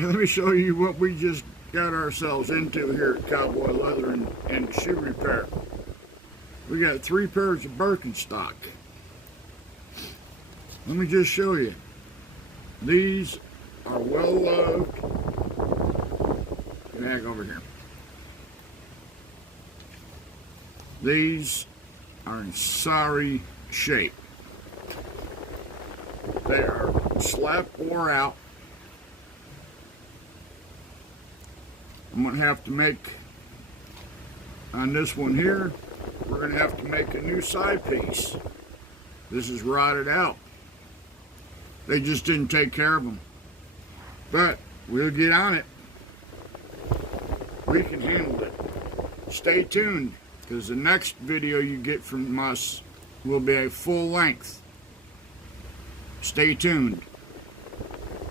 And let me show you what we just got ourselves into here at Cowboy Leather and Shoe Repair. We got 3 pairs of Birkenstock. Let me just show you. These are well loved. Get back over here. These are in sorry shape. They are slap wore out. I'm going to have to make, on this one here, we're going to have to make a new side piece. This is rotted out. They just didn't take care of them. But we'll get on it. We can handle it. Stay tuned, because the next video you get from us will be a full length. Stay tuned.